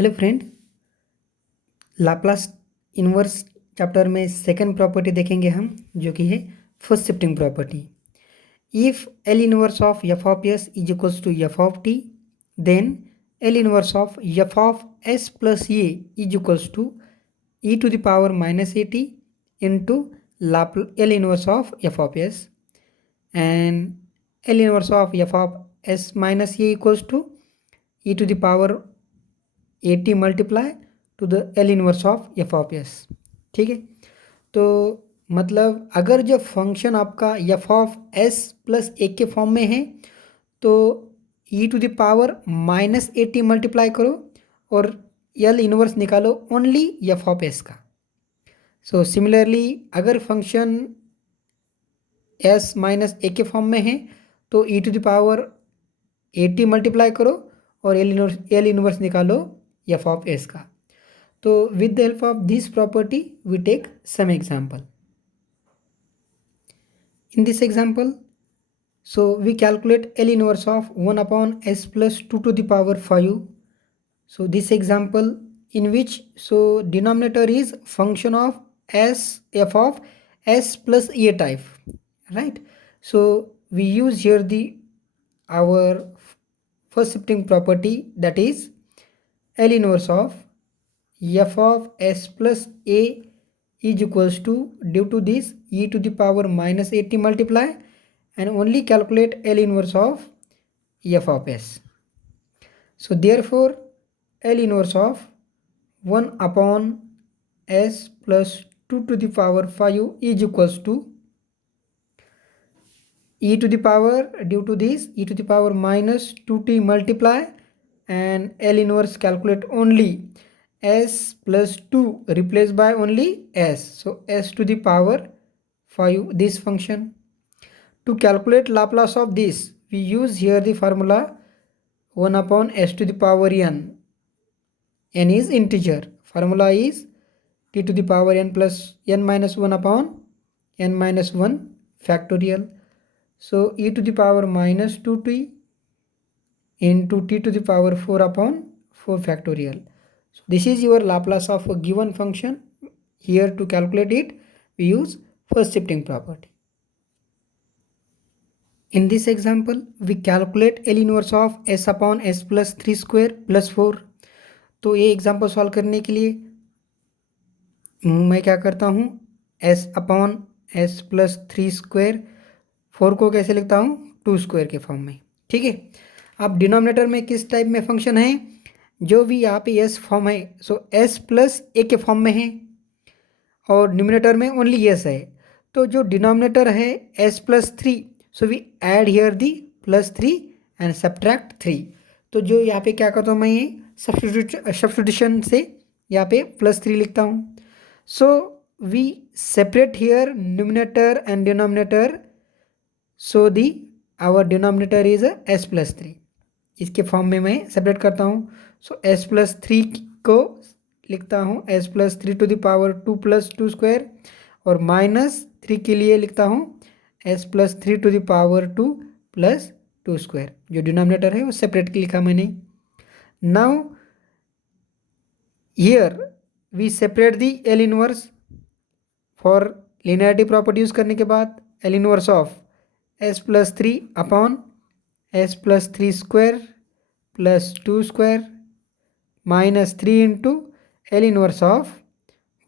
Hello friend, Laplace inverse chapter में second property देखेंगे हम, जो कि है first shifting property. If L inverse of F of s is equals to f of t, then L inverse of F of s plus a is equals to e to the power minus a t into L inverse of F of s, and L inverse of F of S minus a equals to e to the power a t multiply to the L inverse of F of s. ठीक है, तो मतलब अगर जो function आपका F of s plus a के form में है तो e to the power minus a t multiply करो और एल इनवर्स निकालो ओनली एफ ऑफ एस का। सो सिमिलरली अगर फंक्शन एस माइनस ए के फॉर्म में है तो e to the power a t multiply करो और एल इनवर्स निकालो एफ ऑफ एस का। तो with the help of this property we take some example. In this example, so we calculate L inverse of 1 upon s plus 2 to the power 5. So this example in which denominator is function of s f of s plus a type, right? So we use here our first shifting property, that is L inverse of f of s plus a is equals to, due to this, e to the power minus 80 multiply and only calculate L inverse of f of s. So therefore L inverse of 1 upon s plus 2 to the power 5 is equals to e to the power, due to this, e to the power minus 2t multiply and L inverse calculate only s plus 2 replaced by only s, so s to the power 5, this function. To calculate Laplace of this, we use here the formula 1 upon s to the power n. N is integer. Formula is t to the power n plus n minus 1 upon n minus 1 factorial. So e to the power minus 2t into t to the power 4 upon 4 factorial. So this is your Laplace of a given function. Here to calculate it, we use first shifting property. In this example, we calculate L inverse of s upon s plus 3 square plus 4. तो ये example solve करने के लिए मैं क्या करता हूँ, s upon s plus 3 स्क्वायर, 4 को कैसे लिखता हूँ, 2 स्क्वायर के फॉर्म में। ठीक है, अब डिनोमिनेटर में किस टाइप में फंक्शन है, जो भी यहाँ पे s फॉर्म है, सो s प्लस a के फॉर्म में है और न्यूमिनेटर में ओनली s है। तो जो डिनोमिनेटर है s plus 3, so we add here the plus 3 and subtract 3। तो जो यहाँ पे क्या करता हूँ, मैं ये सब्स्टिट्यूशन से यहाँ पे प्लस 3 लिखता हूँ। So we separate here numerator and denominator, so the our denominator is s plus 3, इसके फॉर्म में मैं सेपरेट करता हूँ। सो s प्लस 3 को लिखता हूँ s plus 3 to the power 2 plus 2 square, और माइनस 3 के लिए लिखता हूँ s plus 3 to the power 2 plus 2 square. जो डिनोमिनेटर है वो सेपरेट लिखा मैंने। Now here we separate the L inverse for linearity property use करने के बाद L inverse of s plus 3 upon s plus 3 square plus 2 square minus 3 into L inverse of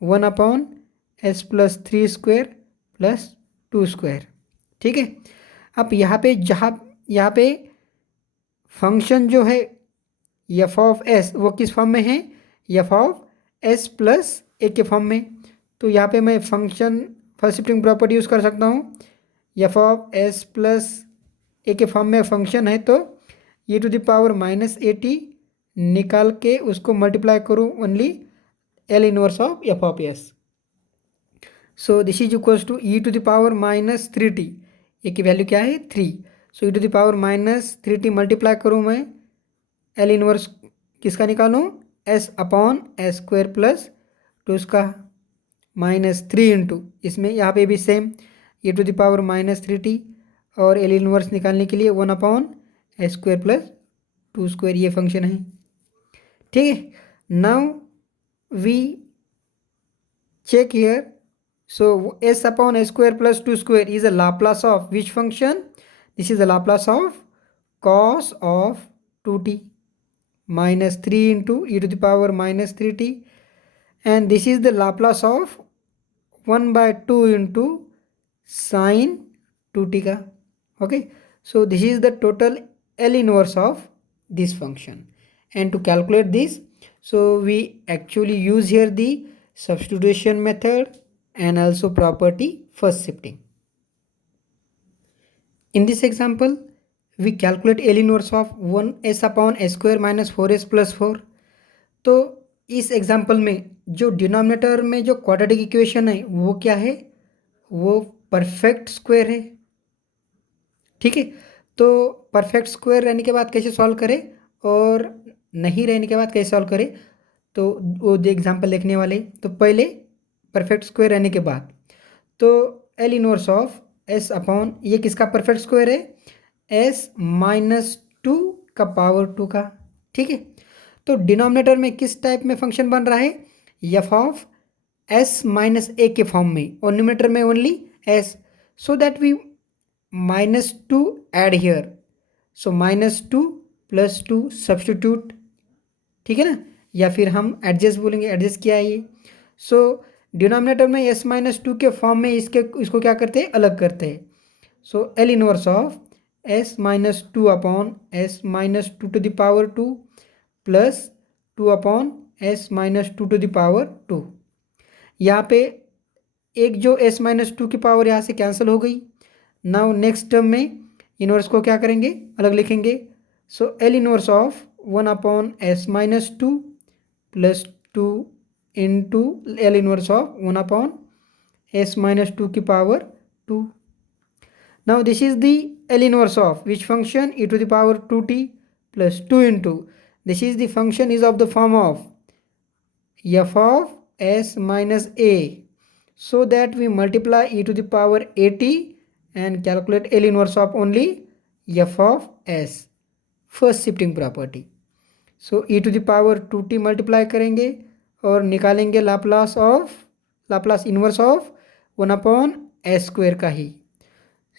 1 upon s plus 3 square plus 2 स्क्वायर। ठीक है, अब यहाँ पे फंक्शन जो है f ऑफ s वो किस फॉर्म में है, f of s plus a के फॉर्म में। तो यहाँ पे मैं function first shifting property use कर सकता हूँ। f of s plus a के फॉर्म में फंक्शन है तो e to the power minus 80 निकाल के उसको मल्टीप्लाई करूँ only L inverse of f of s। So this is equals to e to the power minus 3t, a की value क्या है 3। सो e to the power minus 3t multiply करूँ मैं, L inverse किसका निकालूँ, s upon s square plus 2 का minus 3 into, इसमें यहाँ पे भी same e to the power minus 3t, और L इनवर्स निकालने के लिए 1 upon s square plus 2 square, ये फंक्शन है। ठीक है, Now we check here. So s upon s square plus 2 square is a Laplace of which function? This is the Laplace of cos of 2t minus 3 into e to the power minus 3t, and this is the Laplace of 1 by 2 into sine 2t का. Okay, so this is the total L inverse of this function, and to calculate this, so we actually use here the substitution method and also property first shifting. In this example, we calculate L inverse of 1s upon s square minus 4s plus 4. तो इस एग्जाम्पल में जो डिनोमिनेटर में जो quadratic equation है वो क्या है? वो परफेक्ट स्क्वायर है. ठीक है, तो परफेक्ट स्क्वायर रहने के बाद कैसे सॉल्व करें और नहीं रहने के बाद कैसे सॉल्व करें, तो वो जो एग्जाम्पल लिखने वाले. तो पहले परफेक्ट स्क्वायर रहने के बाद तो L inverse of S upon ये किसका परफेक्ट स्क्वायर है? एस माइनस 2 का पावर 2 का. ठीक है, तो डिनोमिनेटर में किस टाइप में फंक्शन बन रहा है? एफ ऑफ एस माइनस ए के फॉर्म में, और न्यूमिनेटर में only S, so that we minus 2 add here. So minus 2 plus 2 substitute. ठीक है ना, या फिर हम एडजस्ट बोलेंगे, एडजस्ट किया है ये. सो डिनोमिनेटर में एस माइनस 2 के फॉर्म में इसको क्या करते हैं? अलग करते हैं. So L inverse of S minus 2 upon s minus 2 to the power 2 plus 2 upon s minus 2 to the power 2. यहाँ पे एक जो एस माइनस 2 की पावर यहाँ से कैंसिल हो गई. नाउ नेक्स्ट टर्म में इनवर्स को क्या करेंगे? अलग लिखेंगे. So L inverse of 1 upon s minus 2 plus 2 into L inverse of 1 upon s minus 2 की power 2. Now this is the L inverse of which function? e to the power 2t plus 2 into this is the function is of the form of f of s minus a, so that we multiply e to the power at and calculate L inverse of only f of s, first shifting property. So e to the power 2t multiply करेंगे और निकालेंगे Laplace inverse of 1 upon S square का ही.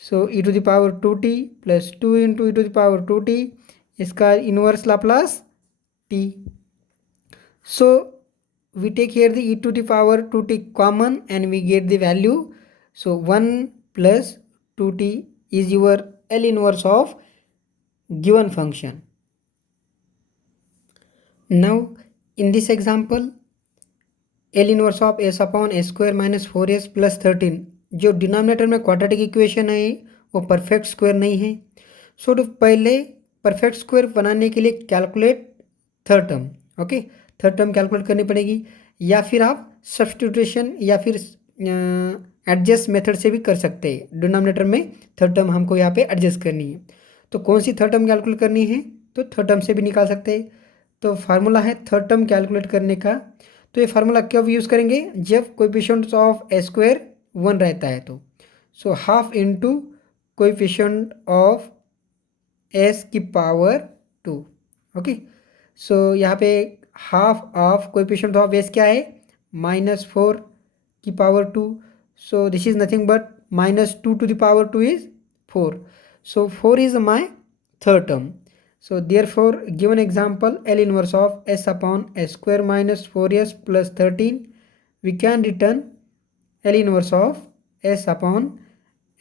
So e to the power 2t plus 2 into e to the power 2t, इसका inverse Laplace t. So we take here the e to the power 2t common and we get the value. So 1 plus 2t is your L inverse of given function. Now in this example, L inverse of s upon s square minus 4s plus 13, जो डिनोमिनेटर में quadratic equation है वो perfect square नहीं है. सो तो पहले perfect square बनाने के लिए calculate third term. Okay, third term calculate करनी पड़ेगी, या फिर आप सब्सटीट्यूशन या फिर एडजस्ट मेथड से भी कर सकते हैं. डिनोमिनेटर में थर्ड टर्म हमको यहाँ पे एडजस्ट करनी है, तो कौन सी थर्ड टर्म कैलकुलेट करनी है? तो थर्ड टर्म से भी निकाल सकते हैं. तो फार्मूला है थर्ड टर्म कैलकुलेट करने का. तो ये फार्मूला कब यूज़ करेंगे? जब कोएफिशिएंट ऑफ ए स्क्वायर 1 रहता है तो. So half into coefficient of S की पावर 2. ओके, सो यहाँ पे half of coefficient of S क्या है? -4 की power 2. So this is nothing but -2 to the power 2 is 4. So 4 is my third term. So therefore given example L inverse of s upon s square minus 4s plus 13, we can return L inverse of s upon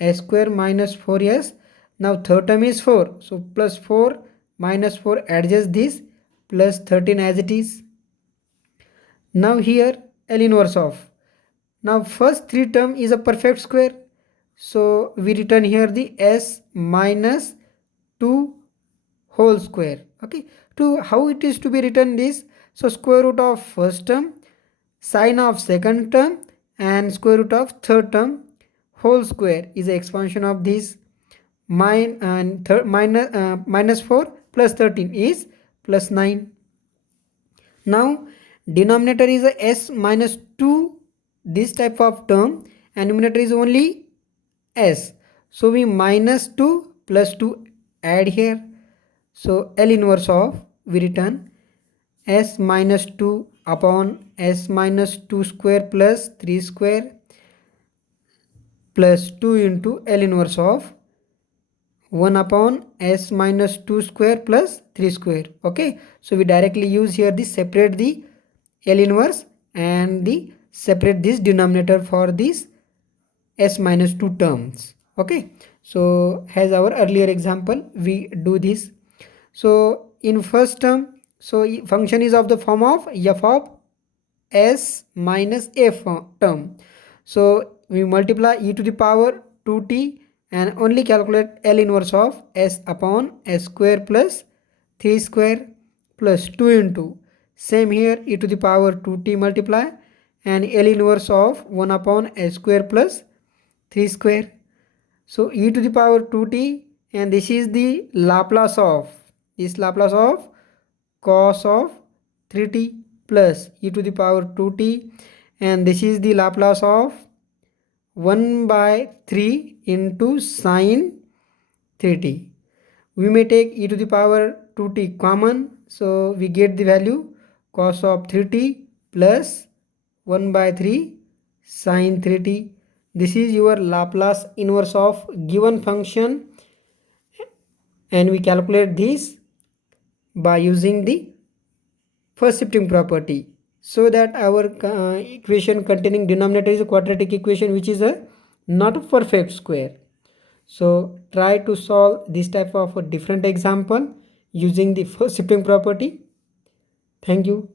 s square minus 4s. Now third term is 4, so plus 4 minus 4 adjust this plus 13 as it is. Now here L inverse of, now first three term is a perfect square, so we return here the s minus 2 whole square. Okay, to how it is to be written this? So square root of first term, sine of second term, and square root of third term whole square is the expansion of this. Minus 4 plus 13 is plus 9. Now denominator is a s minus 2, this type of term, and numerator is only s, so we minus 2 plus 2 add here. So L inverse of we return s minus 2 upon s minus 2 square plus 3 square plus 2 into L inverse of 1 upon s minus 2 square plus 3 square. Okay, so we directly use here the separate the L inverse and the separate this denominator for this s minus 2 terms. Okay, so as our earlier example we do this. So in first term, so function is of the form of f of s minus a term. So we multiply e to the power 2t and only calculate L inverse of s upon s square plus 3 square plus 2 into same here e to the power 2t multiply and L inverse of 1 upon s square plus 3 square. So e to the power 2t and this is the Laplace of cos of 3t plus e to the power 2t and this is the Laplace of 1 by 3 into sine 3t. We may take e to the power 2t common, so we get the value cos of 3t plus 1 by 3 sine 3t. This is your Laplace inverse of given function and we calculate this by using the first shifting property, so that our equation containing denominator is a quadratic equation which is a not a perfect square. So try to solve this type of a different example using the first shifting property. Thank you.